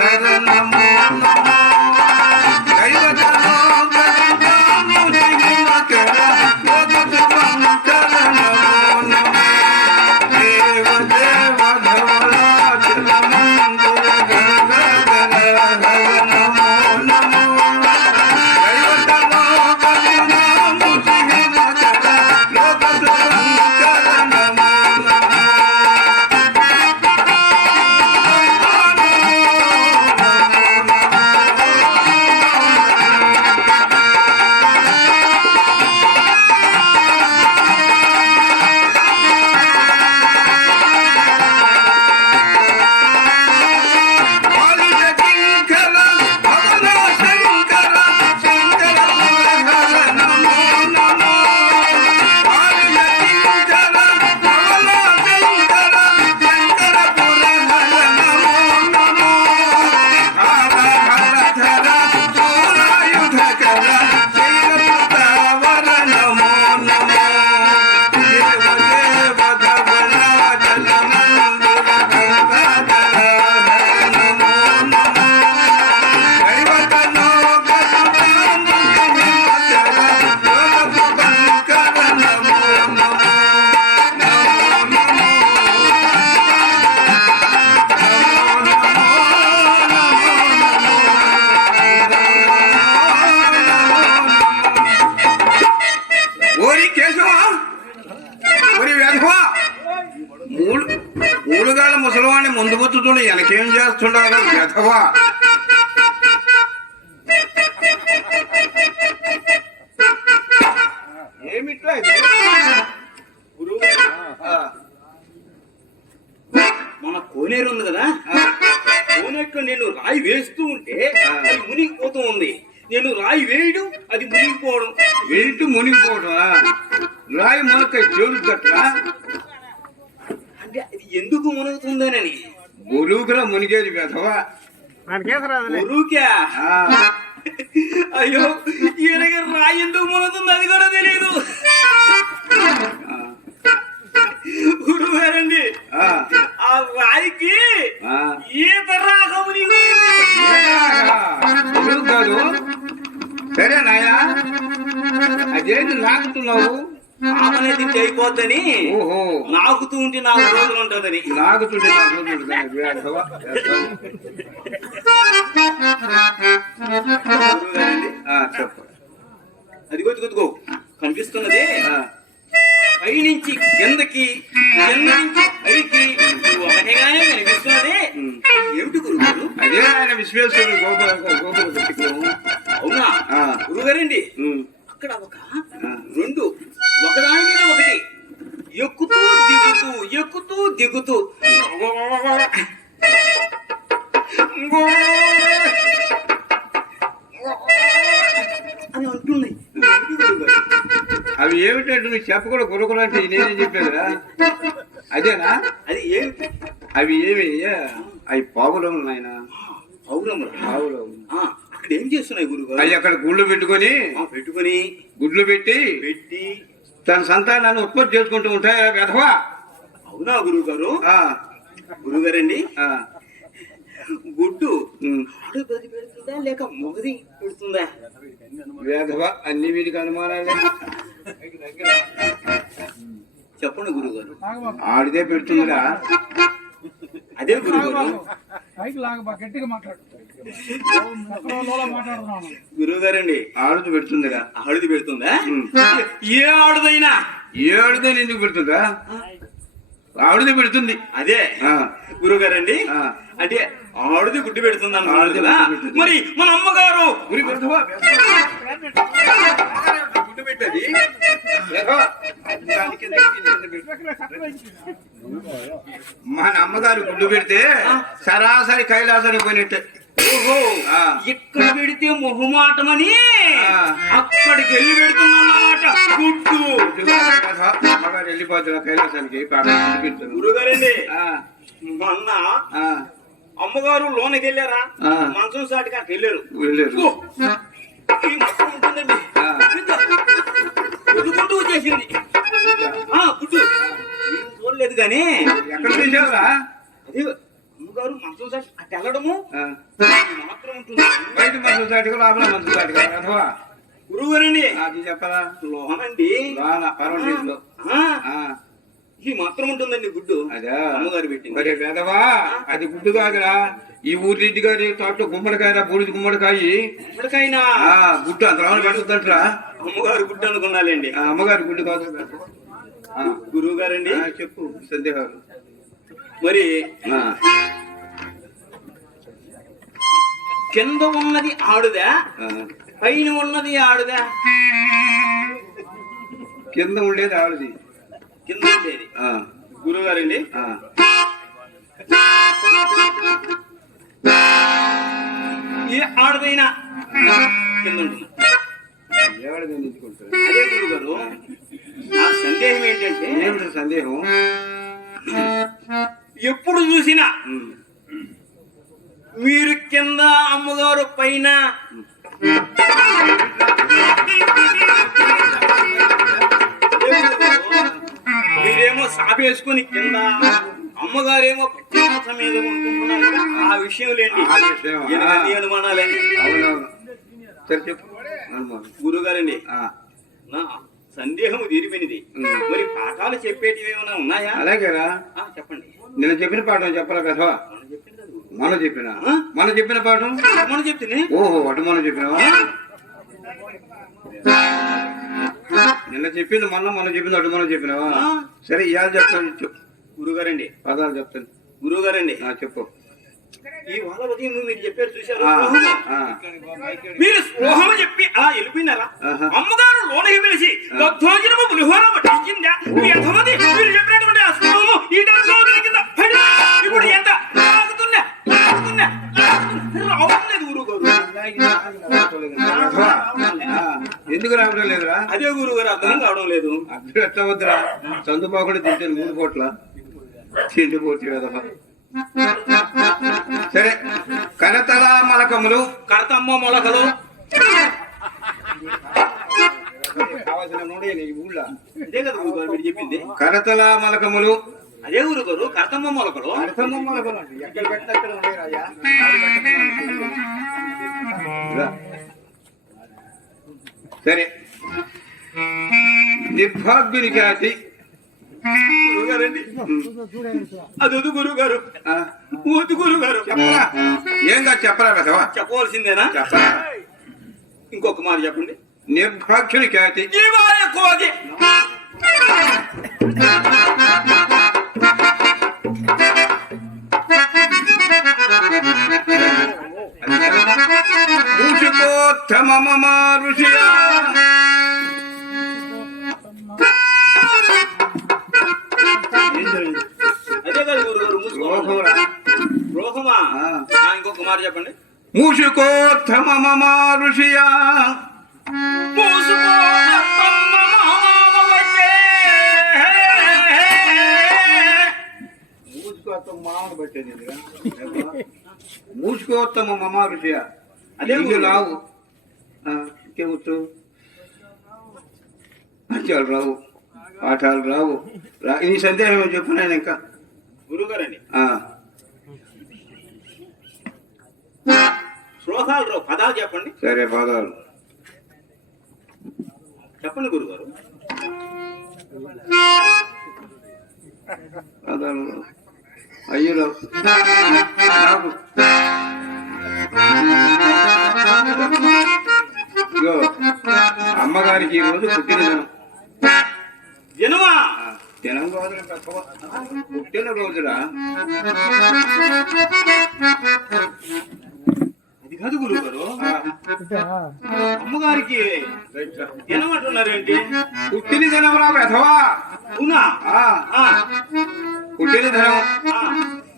హర నమో మూడుగాళ్ళ ముసలివాడిని ముందు గుర్తుండే వెనకేం చేస్తుండగా గెధవా ఏమిట్లా మన కోనేరు ఉంది కదా, కోనేట్లో నేను రాయి వేస్తూ ఉంటే అది మునిగిపోతూ ఉంది. నేను రాయి వేయడం, అది మునిగిపోవడం. ఏంటి మునిగిపోవడం? రాయి మునక్కాయ చెవులు కట్టరా? అంటే అది ఎందుకు మునుగుతుందనని. బొరువుకురా మునిగేది గెధవా. బొరువుకా? అయ్యో, ఈయనకి రాయి ఎందుకు మునుగుతుంది అది కూడా తెలియదు. గురువు గారండి, ఆ రాయికి ఈత రాక కాదు. సరే నాయనా, అదేంటి నాకుతున్నావు? ఆమెనేది అయిపోద్దని నాకుతూ ఉంటే 4 రోజులు ఉంటుందని. నాకుతుంటే చెప్ప. అది కొద్దుకో కనిపిస్తున్నదే, పైనుంచి కిందకి, కింద నుంచి పైకి ఒకటిగానే కనిపిస్తున్నది. ఏమిటి గురుగారు? అదే ఆయన విశ్వేశ్వరుడు గోపురం. అవునా గురుగారండి? అక్కడ ఒక 2 ఒకదాని మీద ఒకటి ఎక్కుతూ దిగుతూ, ఎక్కుతూ దిగుతూ అని అంటున్నాయి. అవి ఏమిటంటే నువ్వు చెప్పకూడదు. గురుకులు అంటే నేనేం చెప్పానురా? అదేనా? అది ఏమిటి? అవి ఏమి? అవి పావులములు నాయన. పావులములు అక్కడ ఏం చేస్తున్నాయి గురుగారు? అవి అక్కడ గుళ్ళు పెట్టుకొని గుడ్లు పెట్టి తన సంతానాన్ని ఉత్పత్తి చేసుకుంటూ ఉంటాయి వెధవా. అవునా గురువు గారు? గురుగారండి, గుడ్డు ఆడది పెడుతుందా లేక మొగది పెడుతుందా? వేధవా, అన్ని వీటికి అనుమానాలే. చెప్పండి గురుగారు. ఆడిదే పెడుతుందిరా. అదే గురుగారు. గురువు గారండి, ఆడుది పెడుతుందిరా. ఆడుది పెడుతుందా? ఏ ఆడుదైనా ఏ ఆడుదని ఎందుకు పెడుతుందా? ఆవిడది పెడుతుంది. అదే గురువు గారండి, అంటే ఆవిడది గుడ్డు పెడుతుంది అన్నాడు కదా. మరి మన అమ్మగారు గుడ్డు పెట్టది మన అమ్మగారు గుడ్డు పెడితే సరాసరి కైలాసానికి పోయినట్టే. ఓహో, ఇక్కడ పెడితే మొహమాటమని అక్కడికి వెళ్ళి పెడుతున్నమాట గుడ్డు. వెళ్ళిపోతున్నా కైలాసానికి. గురుగారండి, మొన్న అమ్మగారు లోనికి వెళ్ళారా? మంచం సాటికి అక్కడ వెళ్ళారు. గుడ్డు వచ్చేసింది. గుడ్డు చూడలేదు కానీ ఎక్కడ తీసావురా? అదే గారు మంచం సాటి అటు వెళ్ళడము ఆ. మాత్రం ఉంటుంది. బయట మనసు సాటిగా లోపల మనసు సాటిగా అథవా గురువు గారండి అది చెప్పరా లోనండి పర్వాలేదు ఇది మాత్రం ఉంటుందండి గుడ్డు. అదా అమ్మగారు పెట్టింది. మరి వెదవా అది గుడ్డు కాదురా. ఈ ఊరి గారి తోటలో గుమ్మడికాయ బూడిది గుమ్మడికాయ గుమ్మడికాయనా గుడ్డు అంత రావణ పెడుతుంటరా. అమ్మగారు గుడ్డు అనుకున్నాలేండి. అమ్మగారి గుడ్డు కాదు. గురువు గారండి చెప్పు సందేహాలు. మరి కింద ఉన్నది ఆడుదా పైన ఉన్నది ఆడుదా? కింద ఉండేది ఆడుది. కింద ఉండేది గురువు గారండి. ఏ ఆడదైనా కింద ఉంటుంది. అదే గురువు గారు నా సందేహం ఏంటంటే ఏమిటి సందేహం? ఎప్పుడు చూసినా మీరు కింద అమ్మగారు పైన మీరేమో సాపేసుకుని కింద అమ్మగారేమో పశ్చిమాస మీద ఉంటున్నారు. ఆ విషయం లేండి అనుమానాలండి. గురువు గారండి నా సందేహం తీరిపోయినది. మరి పాఠాలు చెప్పేటివి ఏమైనా ఉన్నాయా? అలాగేరా చెప్పండి. నేను చెప్పిన పాఠం చెప్పరా కదా? మనం చెప్పిన పాఠం మనం చెప్తే ఓహో అటు మనం చెప్పినావా? నిన్న చెప్పింది మనం చెప్పింది అటు మనం చెప్పినావా? సరే ఇవాళ చెప్తాను. చెప్పు గురుగారండి. పదాలు చెప్తాను. గురువు గారండి చెప్పు. ఈ వాళ్ళ ఉదయం మీరు చెప్పారు చూసారు. మీరు స్పృహము చెప్పి అలా వెళ్ళిపోయినారా? అమ్మగారు లోనకి పిలిచి దద్దోజనము పులిహోర వడ్డించిందా? ఎంతమంది మీరు చెప్పినటువంటి ఆ స్పృహము ఈ కింద ఇప్పుడు ఎంత లాగుతున్నా రావట్లేదు గురువు గారు. ఎందుకు రావడం లేదురా? అదే గురువు గారు అర్థం కావడం లేదు. అర్థం ఎట్లా వద్దురా? చందుబాకుడు తింటాను 3 పూట్ల తిండిపోతే కదా. సరే కరతల మలకములు కరతమ్మ మొలకలు కావాల్సిన నోడే నీ ఊళ్ళో అదే కదా గురువు గారు మీరు చెప్పింది. కరతల మలకములు అదే గురువు గారు కరతమ్మ మొలకలు. కరతమ్మ మొలకలు ఎక్కడ పెట్టిన అక్కడ ఉండే రాజా. సరే నిర్భాగ్యుని ఖ్యాతి గురుగారండి. అదొద్దు గురువు గారు. వద్దు గురువు గారు. చెప్పరా? ఏం కాదు చెప్పరా కదా? చెప్పవలసిందేనా? చెప్పరా? ఇంకొక మాట చెప్పండి. నిర్భాగ్యుని ఖ్యాతి కోది మూషికోత్తమ మమ ఋషియా అదే కదా గురువు గారు రోహమా. ఇంకొక మాట చెప్పండి. మూషికోత్తమ మమ ఋషియా మూసుకోత్తమ మమ ఋషియా. అదే రావు ఇంకేవచ్చు. పద్యాలు రావు, పాఠాలు రావు. ఈ సందేహం చెప్పు నేను ఇంకా గురువు గారండి. శ్లోకాలు రావు, పదాలు చెప్పండి. సరే పదాలు చెప్పండి గురువు గారు. పదాలు అయ్యో నాకు అమ్మగారికి ఈ రోజు పుట్టిన దినం. దినమా? దినం రోజున పుట్టిన రోజున అది కాదు గురువు గారు. అమ్మగారికి దినం అంటున్నారేంటి? పుట్టిన దినం రా వెధవా. అవునా? పుట్టిన దినం.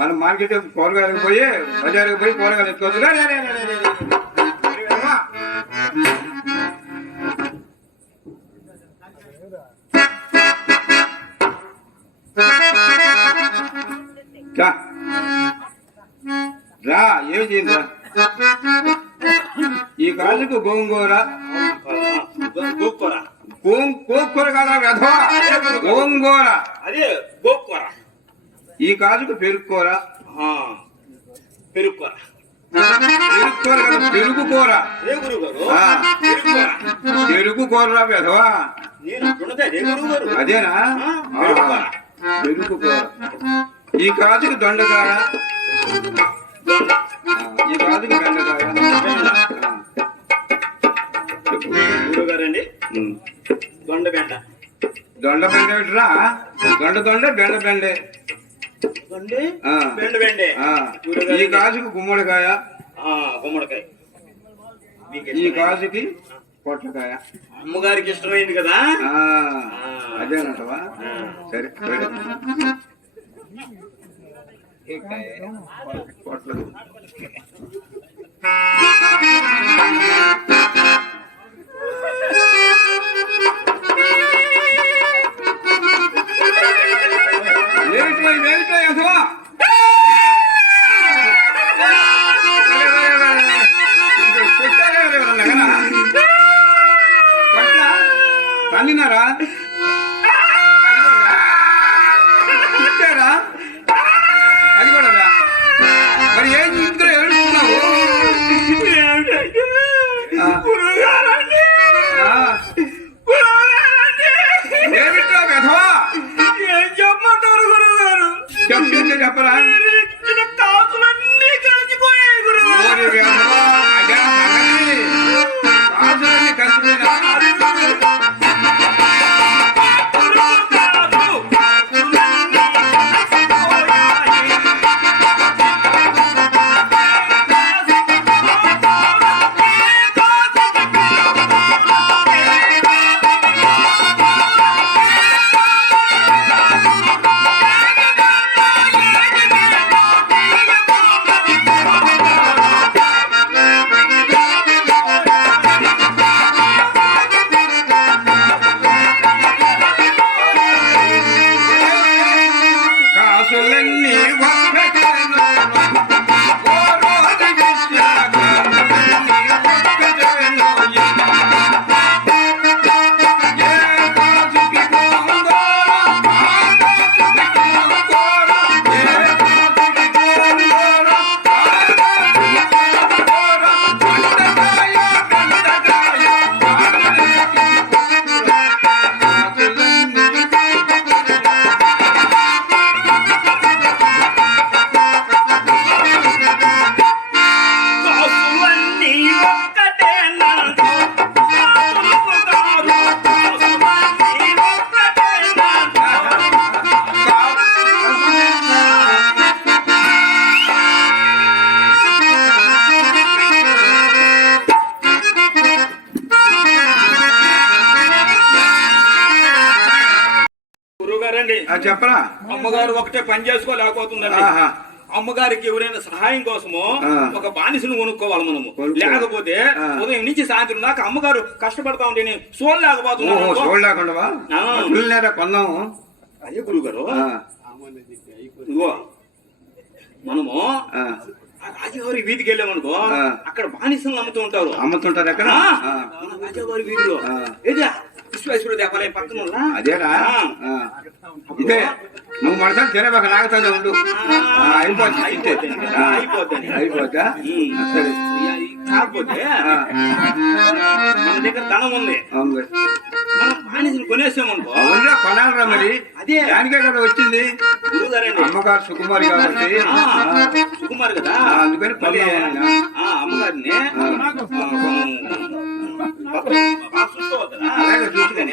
మనం మార్కెట్ కూరగాయలకు పోయి బజారుకి పోయి కూరగాయలు ఎత్తుకోవచ్చు. రా ఏం చేయండి. ఈ కాళ్ళకు గోంగూర గోంగూర కాదా వెధవా? గోంగూర. అదే గోంగూర. ఈ కాజుకు పెరుక్కూర. పెరుగు కూర. పెరుగు కూర కదా, పెరుగు కూర. రే గురువు గారు, ఆ. పెరుగు కూర. పెరుగు కూర పెదవా? నేను అంటున్నదే రే గురువు గారు. అదేనా? పెరుగు కూర. పెరుగు కూర. ఈ కాదుకి దొండకాయ, దొండ. ఈ కాదుకి బెండకాయ. చెప్పు. గురువు గారండి, దొండ బెండ. దొండ బెండ ఏమిటిరా? దొండ బెండ బెండే. దొండే ఆ. బెండ బెండే. ఆ. ఈ కాజుకి గుమ్మడికాయ, గుమ్మడికాయ. ఈ కాజుకి పొట్లకాయ. అమ్మగారికి ఇష్టమైంది కదా. అదేనంటవా? సరే పొట్లు. తన్నినారా? తిట్టారా? అది కూడా మరి ఏం ఇద్దరు ఏడుస్తున్నావు? ఏమిటో వెధవా? ఏం చెప్పమంటారు గురువు గారు? చెప్తే చెప్పరా? ఇచ్చిన కాసులన్నీ కలిసిపోయాయి గురువు గారు. ఓరి వెధవా, అదే సంగతి. కాసులన్నీ కలిసిపోయినా? చెప్పరా? అమ్మగారు ఒకటే పని చేసుకోలేకపోతుందండి. అమ్మగారికి ఎవరైనా సహాయం కోసము ఒక బానిసను కొనుక్కోవాలి మనము. లేకపోతే ఉదయం నుంచి సాయంత్రం దాకా అమ్మగారు కష్టపడతా ఉంటే నేను చూడలేకపోతున్నాను. చూడలేకపోతున్నావా? కొందాము. అదే గురువు గారు, ఇదిగో మనము రాజావారి వీధికి వెళ్ళామనుకో, అక్కడ బానిసలు అమ్ముతుంటారు. ఎక్కడ? రాజావారి వీధిలో ఏదే విశ్వేశ్వర దేవాలయం పక్కన. అదేనా? ఇదే నువ్వు మనసారి తినబాక నాగుతానే ఉండు. అయిపోతా సరే. కాకపోతే మన దగ్గర ధనం ఉంది, మనం బానిసలు కొనేసామనుకో. కొనాలరా మరి. అదే దానికే కదా వచ్చింది. గురుగారండి, అమ్మగారు సుకుమారి కాబట్టి. సుకుమారి కదా, అందుకని అమ్మగారిని అలాగే చూసుకుని